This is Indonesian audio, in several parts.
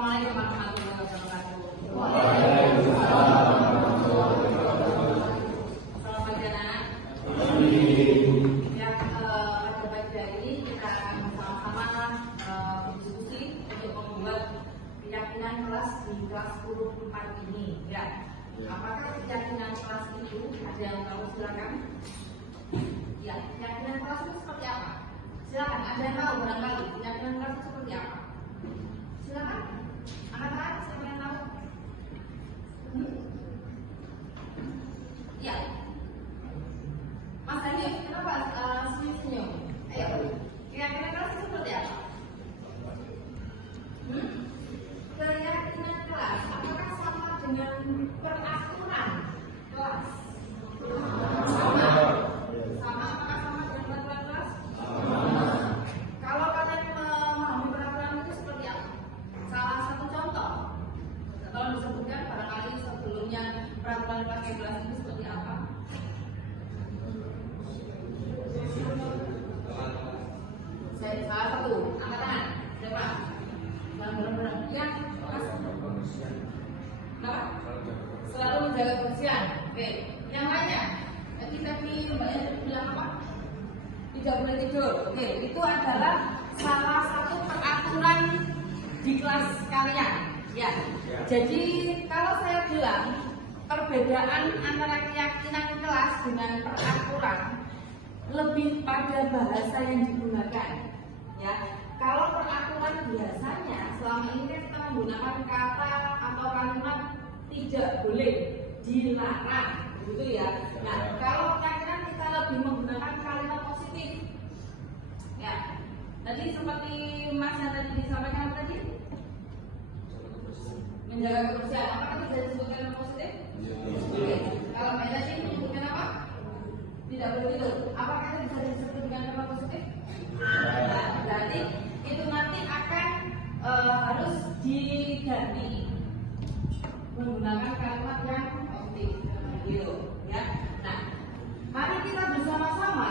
Assalamualaikum warahmatullahi wabarakatuh. Waalaikumsalam warahmatullahi wabarakatuh. Selamat pagi anak. Ya, pada pagi hari ini kita akan sama-sama berdiskusi untuk membuat keyakinan kelas di kelas 10 ini. Ya, apakah keyakinan kelas itu ada yang tahu? Silakan. Ya, keyakinan kelas itu seperti apa? Silakan. Ada yang tahu barangkali keyakinan kelas itu seperti apa? Silakan. Angkat tangan, siapa yang tahu? Ya. Mas Andi, kenapa senyum-senyum? Ayo, kira-kira kelas itu seperti apa? Keyakinan kelas, apakah sama dengan peraturan kelas? Sama. Sama, apakah sama dengan peraturan kelas? Sama. Kalau kalian memahami peraturan itu seperti apa? Salah satu contoh. Tolong disebutkan barangkali sebelumnya peraturan kelas 11 itu seperti apa? Salah satu, angkat tangan. Siapa? Benar-benar. Ya, Mas. Kenapa? Selalu menjaga kebersihan. Oke. Yang lainnya, tadi mbaknya bilang apa? Tidak boleh tidur. Oke, itu adalah salah satu peraturan di kelas kalian. Ya. Jadi kalau saya bilang perbedaan antara keyakinan kelas dengan peraturan lebih pada bahasa yang digunakan. Ya, kalau peraturan biasanya selama ini kita menggunakan kata atau kalimat tidak boleh, dilarang, gitu ya. Nah, kalau keyakinan kita lebih menggunakan kalimat positif. Ya, tadi seperti Mas yang tadi disampaikan tadi, menjaga kebersihan. Apakah bisa disebutkan dengan positif? Oke. Kalau Mbak tadi menyebutkan apa? Tidak boleh tidur. Apakah bisa disebut dengan kata positif? Nah, berarti itu nanti akan harus diganti menggunakan kalimat yang positif, gitu ya. Nah, mari kita bersama-sama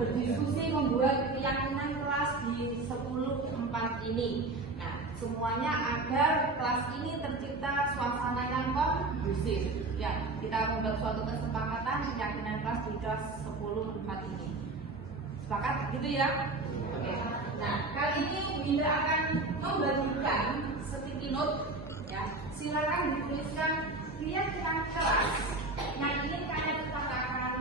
berdiskusi membuat keyakinan kelas di 10.4 ini. Nah, semuanya agar kelas ini tercipta suasana yang kondusif. Ya, kita membuat suatu kesepakatan keyakinan kelas di kelas 10.4 ini. Sepakat gitu ya? Oke. Nah, kali ini Binda akan membagikan sticky note. Ya, silakan dituliskan keyakinan kelas. Nah, ini kalian katakan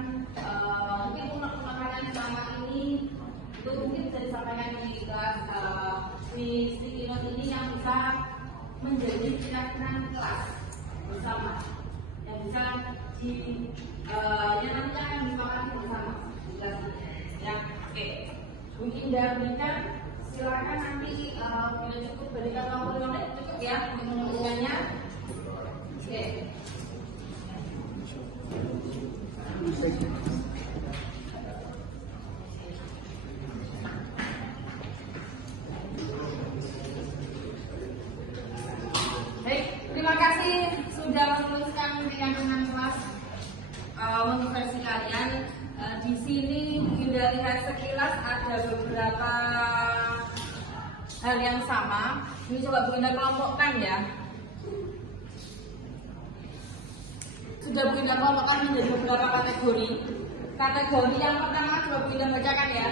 mungkin unek-unek kalian selama ini itu mungkin bisa disampaikan di kelas di sticky note ini yang bisa menjadi keyakinan kelas bersama, yang bisa yang nanti akan disepakati bersama di kelas ini. Ya, oke. Mungkin udah berikan, silakan nanti bila cukup berikan waktu 5 menit cukup ya untuk menentukannya. Oke. Baik, terima kasih sudah menuliskan keyakinan kelas untuk versi kalian. Di sini Binda lihat sekilas ada beberapa hal yang sama. Ini coba Binda kelompokkan ya. Sudah Binda kelompokkan menjadi beberapa kategori. Kategori yang pertama coba Binda bacakan ya.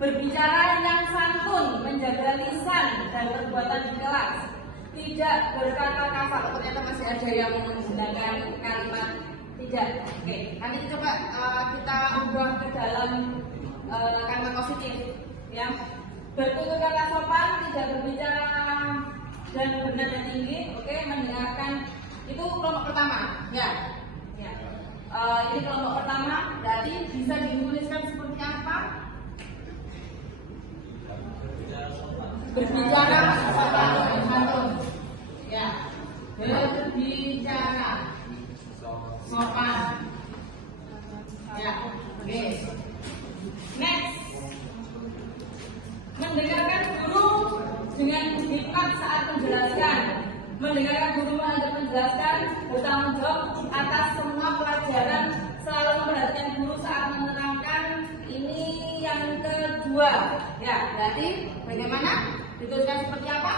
Berbicara yang santun, menjaga lisan dan perbuatan di kelas, tidak berkata kasar. Ternyata masih ada yang menggunakan kalimat tidak. Oke, nanti coba kita ubah ke dalam kalimat positif ya. Bertutur kata sopan, tidak berbicara dan bernada tinggi. Oke, mendengarkan. Itu kelompok pertama ya. Ya. Ini kelompok pertama. Berarti bisa dituliskan seperti apa? Berbicara sopan dan santun. Ya. Berbicara sopan. Ya, oke. Next. Mendengarkan guru dengan hikmat saat menjelaskan. Mendengarkan guru menjelaskan, bertanggung jawab atas semua pelajaran, selalu memperhatikan guru saat menerangkan. Ini yang kedua. Ya, berarti bagaimana? Dituliskan seperti apa?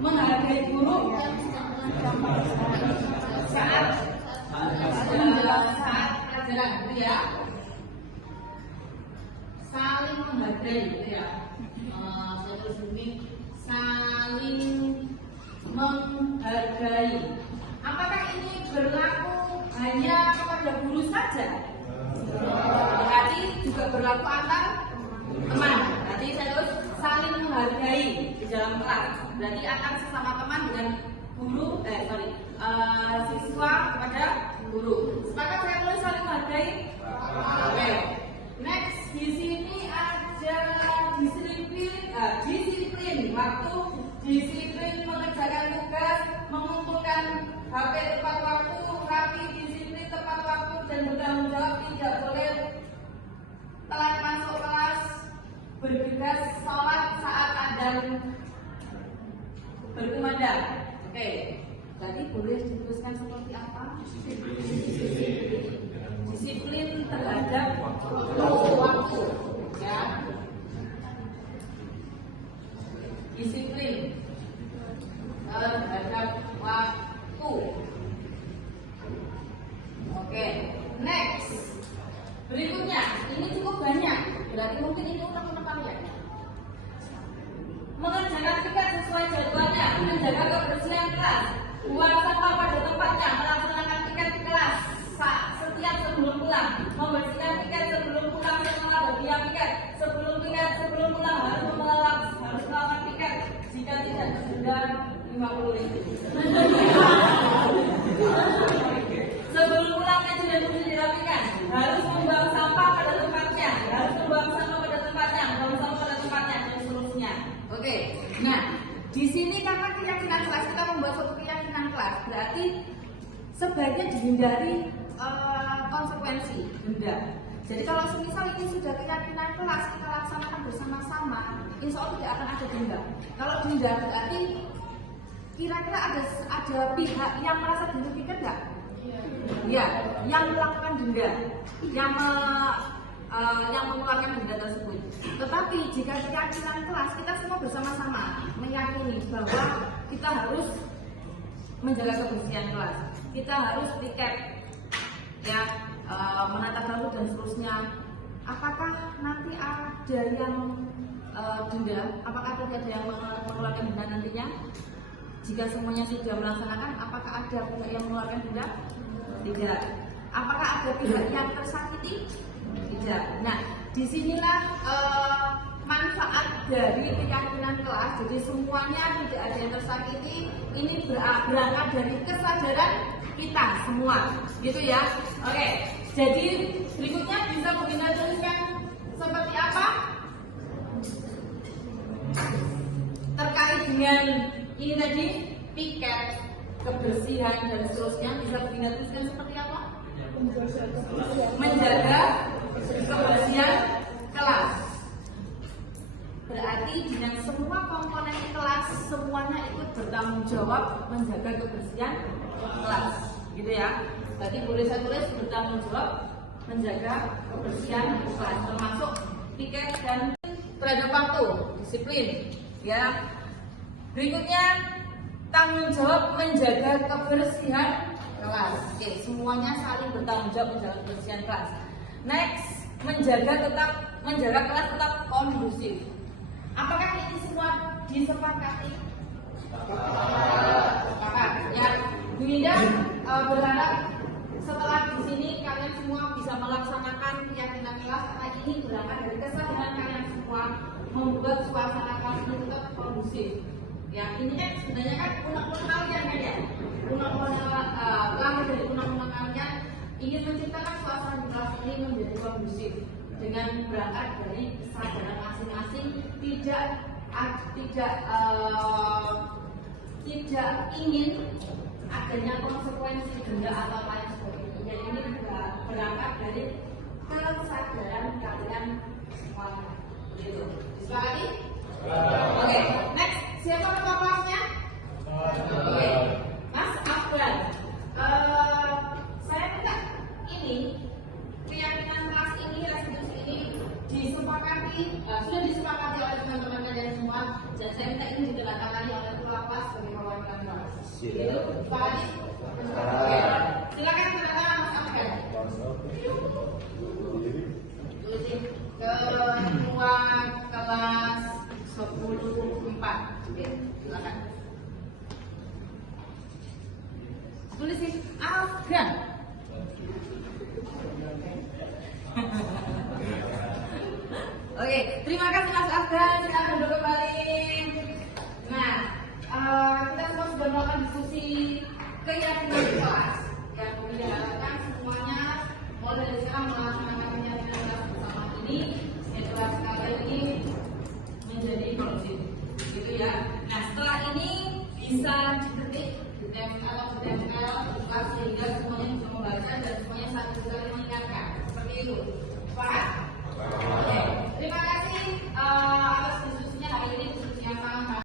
Menghargai guru saat pelajaran gitu ya. Saling menghargai gitu ya. Saya tulis ini saling menghargai. Apakah ini berlaku hanya kepada guru saja? Berarti juga berlaku antar teman. Berarti saya tulis saling menghargai di dalam kelas. Berarti antar sesama teman dengan guru, siswa kepada guru. Sepakat saya tulis saling menghargai? Oke. Next, di sini ada disiplin waktu, disiplin mengerjakan tugas, mengumpulkan HP tepat waktu, rapi, disiplin tepat waktu dan bertanggung jawab, tidak boleh telat masuk kelas, bergegas sholat saat adzan berkumandang. Oke, berarti boleh dituliskan seperti apa? Disiplin terhadap waktu, ya. Disiplin terhadap waktu. Oke, next. Berikutnya, ini cukup banyak. Berarti mungkin ini unek-unek kalian. Mengerjakan tugas sesuai jadwalnya, menjaga kebersihan kelas, buang sampah pada tempatnya, melaksanakan piket di kelas setiap sebelum pulang, membersihkan piket sebelum pulang setelah bagian piket, sebelum pulang harus melakukan piket jika tidak denda 50.000. Sebelum pulang meja dan kursi dirapikan, harus membuang sampah pada tempatnya, dan seterusnya. Oke, nah di sini karena keyakinan kelas, kita membuat suatu keyakinan kelas, berarti sebaiknya dihindari konsekuensi denda. Jadi kalau semisal ini sudah keyakinan kelas, kita laksanakan bersama-sama, insya Allah tidak akan ada denda. Kalau denda berarti kira-kira ada pihak yang merasa dirugikan nggak? Ya, yang melakukan denda, yang mengeluarkan denda tersebut. Tetapi jika keyakinan kelas, kita semua bersama-sama meyakini bahwa kita harus menjaga kebersihan kelas, kita harus piket, ya, menata rambut dan seterusnya. Apakah nanti ada yang denda? Apakah ada yang mengeluarkan denda nantinya? Jika semuanya sudah melaksanakan, apakah ada pihak yang mengeluarkan denda? Tidak. Apakah ada pihak yang tersakiti? Tidak. Nah, disinilah manfaat dari keyakinan kelas. Jadi semuanya tidak ada yang tersakiti. Ini berangkat dari kesadaran kita semua, gitu ya. Oke. Jadi berikutnya bisa Bunda tuliskan seperti apa terkait dengan ini tadi, piket, kebersihan dan seterusnya. Bisa Bunda tuliskan seperti apa? Menjaga kebersihan kelas. Berarti dengan semua komponen kelas, semuanya ikut bertanggung jawab menjaga kebersihan kelas, gitu ya. Berarti boleh saya tulis bertanggung jawab menjaga kebersihan kelas, termasuk piket dan terhadap waktu, disiplin, ya. Berikutnya tanggung jawab menjaga kebersihan kelas. Oke, semuanya saling bertanggung jawab menjaga kebersihan kelas. Next, menjaga kelas tetap kondusif. Apakah ini semua disepakati? Sepakat. Ya, Bu Indah berharap setelah di sini kalian semua bisa melaksanakan keyakinan kelas, karena ini berangkat dari kesadaran kalian semua membuat suasana kelas ini tetap kondusif. Ya, ini kan sebenarnya kan undang-undang kalian kan ya, lahir dari undang-undang kalian ingin menciptakan suasana di kelas ini menjadi kondusif dengan berangkat dari kesadaran masing-masing, tidak ingin adanya konsekuensi denda atau lain sebagainya. Jadi ini berangkat dari kesadaran kalian semuanya. Begitu. Disepakati? Oke, next. Siapa ketua kelasnya? Oke, Mas Akbar. Saya minta ini keyakinan kelas ini, resolusi ini disepakati, sudah disepakati oleh teman-teman kalian semua. Dan Saya minta ini ditandatangani oleh kepala kelas sebagai perwakilan kelas. Itu Pak Adi. Silakan tanda tangan Mas Afgan. Ketua kelas 10-4. Oke, silakan. Tulis nih Afgan. Oke, terima kasih Mas Afgan. Silakan duduk kembali. Nah, kita semua sudah melakukan diskusi keyakinan di kelas. Yang diharapkan semuanya mulai dari sekarang melaksanakan keyakinan kelas bersama ini, kelas kalian ini menjadi kondusif, gitu ya. Nah, setelah ini bisa